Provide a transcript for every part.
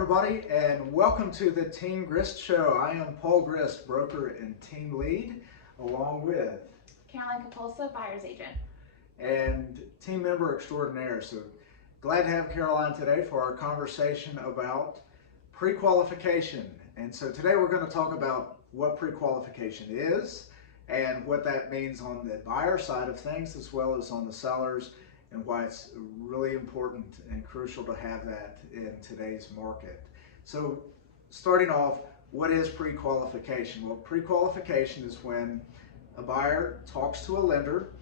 everybody, and welcome to the Team Grist Show. I am Paul Grist, broker and team lead, along with Caroline Capulso, buyer's agent. And team member extraordinaire. So glad to have Caroline today for our conversation about pre-qualification. And so today we're going to talk about what pre-qualification is and what that means on the buyer side of things as well as on the sellers, and why it's really important and crucial to have that in today's market. So starting off, what is pre-qualification? Well, pre-qualification is when a buyer talks to a lender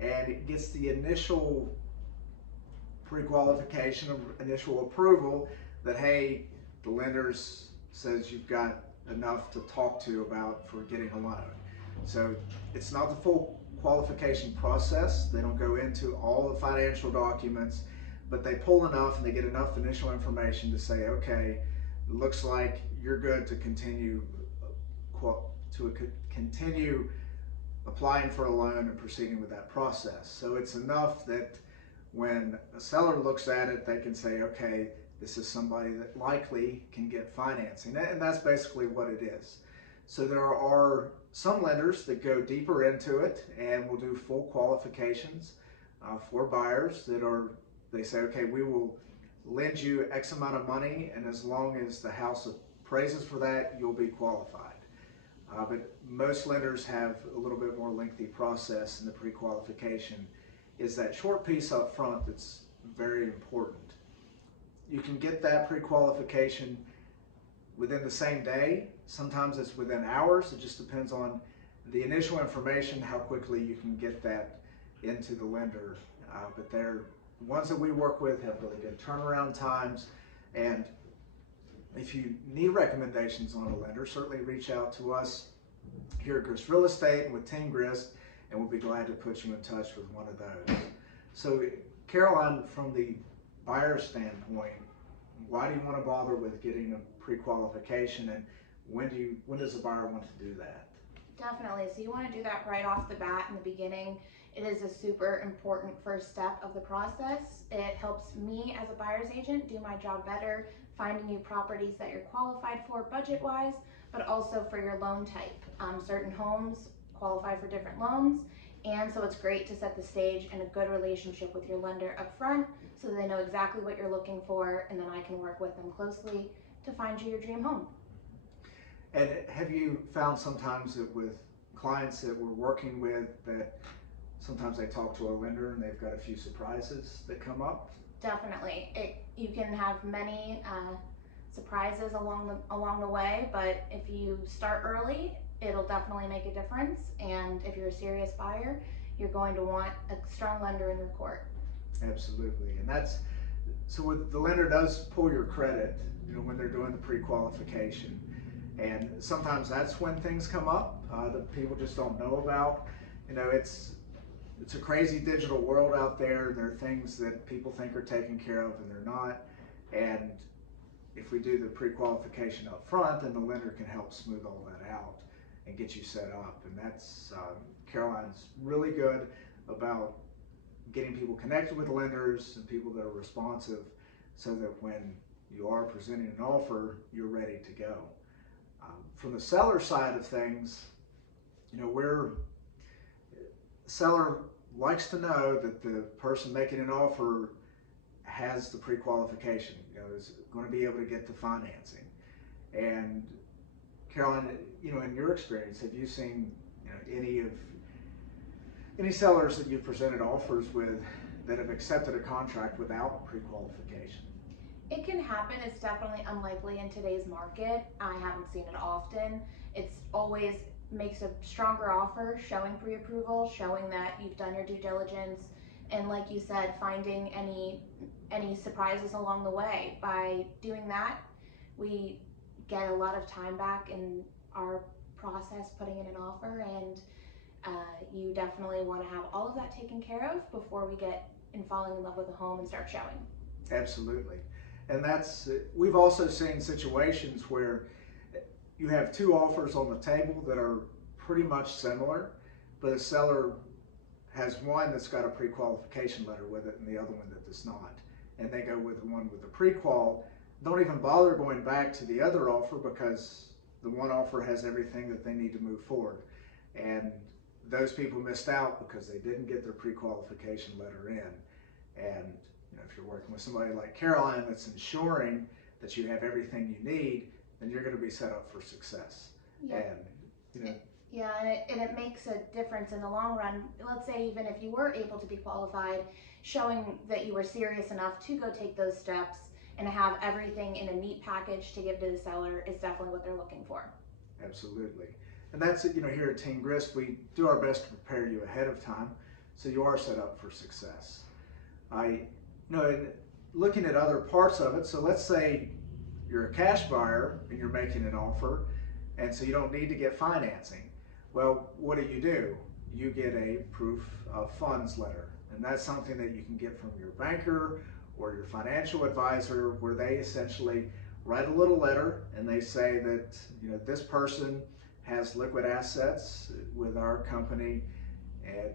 and it gets the initial pre-qualification, initial approval that, hey, the lender says you've got enough to talk to about for getting a loan. So it's not the full qualification process. They don't go into all the financial documents, but they pull enough and they get enough initial information to say, okay, it looks like you're good to continue applying for a loan and proceeding with that process. So it's enough that when a seller looks at it, they can say, okay, this is somebody that likely can get financing. And that's basically what it is. So there are some lenders that go deeper into it and will do full qualifications for buyers they say, okay, we will lend you X amount of money, and as long as the house appraises for that, you'll be qualified. But most lenders have a little bit more lengthy process, and the pre-qualification is that short piece up front that's very important. You can get that pre-qualification within the same day. Sometimes it's within hours. It just depends on the initial information, how quickly you can get that into the lender. But the ones that we work with have really good turnaround times. And if you need recommendations on a lender, certainly reach out to us here at Grist Real Estate and with Team Grist, and we'll be glad to put you in touch with one of those. So Caroline, from the buyer standpoint, why do you want to bother with getting a pre-qualification, and when does the buyer want to do that? Definitely. So you want to do that right off the bat in the beginning. It is a super important first step of the process. It helps me as a buyer's agent do my job better, finding you properties that you're qualified for budget-wise, but also for your loan type. Certain homes qualify for different loans, and so it's great to set the stage and a good relationship with your lender up front so they know exactly what you're looking for, and then I can work with them closely to find you your dream home. And have you found sometimes that with clients that we're working with that sometimes they talk to a lender and they've got a few surprises that come up? Definitely. You can have many surprises along the way, but if you start early, it'll definitely make a difference. And if you're a serious buyer, you're going to want a strong lender in your court. Absolutely. And so the lender does pull your credit, when they're doing the pre-qualification. And sometimes that's when things come up that people just don't know about. It's a crazy digital world out there. There are things that people think are taken care of and they're not. And if we do the pre-qualification up front, then the lender can help smooth all that out and get you set up. And that's, Caroline's really good about getting people connected with lenders and people that are responsive so that when you are presenting an offer, you're ready to go. From the seller side of things, seller likes to know that the person making an offer has the pre-qualification, is going to be able to get the financing. And Caroline, in your experience, have you seen any sellers that you've presented offers with that have accepted a contract without pre-qualification? It can happen. It's definitely unlikely in today's market. I haven't seen it often. It's always makes a stronger offer, showing pre-approval, showing that you've done your due diligence, and like you said, finding any surprises along the way. By doing that, we get a lot of time back in our process putting in an offer, and you definitely want to have all of that taken care of before we get in falling in love with a home and start showing. Absolutely. And we've also seen situations where you have two offers on the table that are pretty much similar, but a seller has one that's got a pre-qualification letter with it and the other one that does not. And they go with the one with the pre-qual, don't even bother going back to the other offer because the one offer has everything that they need to move forward. And those people missed out because they didn't get their pre-qualification letter in. And if you're working with somebody like Caroline that's ensuring that you have everything you need, then you're going to be set up for success. Yep. And yeah, and it makes a difference in the long run. Let's say even if you were able to be qualified, showing that you were serious enough to go take those steps and have everything in a neat package to give to the seller is definitely what they're looking for. Absolutely. And that's it. Here at Team Grist, we do our best to prepare you ahead of time so you are set up for success. And looking at other parts of it, so let's say you're a cash buyer and you're making an offer, and so you don't need to get financing. Well, what do? You get a proof of funds letter, and that's something that you can get from your banker or your financial advisor, where they essentially write a little letter and they say that this person has liquid assets with our company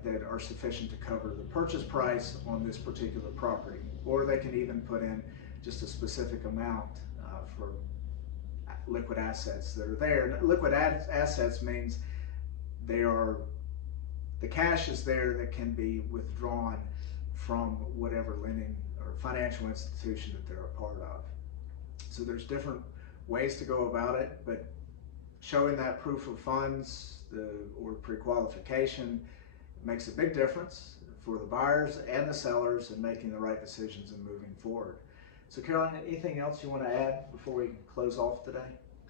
that are sufficient to cover the purchase price on this particular property. Or they can even put in just a specific amount for liquid assets that are there. Liquid assets means the cash is there that can be withdrawn from whatever lending or financial institution that they're a part of. So there's different ways to go about it, but showing that proof of funds or pre-qualification makes a big difference for the buyers and the sellers in making the right decisions and moving forward. So Caroline, anything else you want to add before we close off today?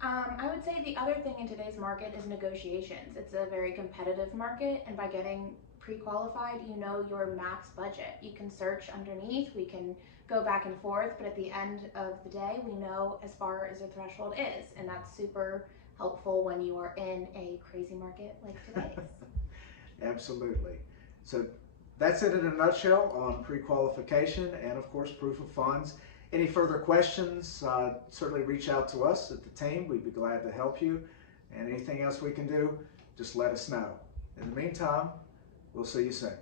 I would say the other thing in today's market is negotiations. It's a very competitive market, and by getting pre-qualified, you know your max budget. You can search underneath, we can go back and forth, but at the end of the day, we know as far as your threshold is, and that's super helpful when you are in a crazy market like today's. Absolutely. So that's it in a nutshell on pre-qualification and of course proof of funds. Any further questions, certainly reach out to us at the team. We'd be glad to help you. And anything else we can do, just let us know. In the meantime, we'll see you soon.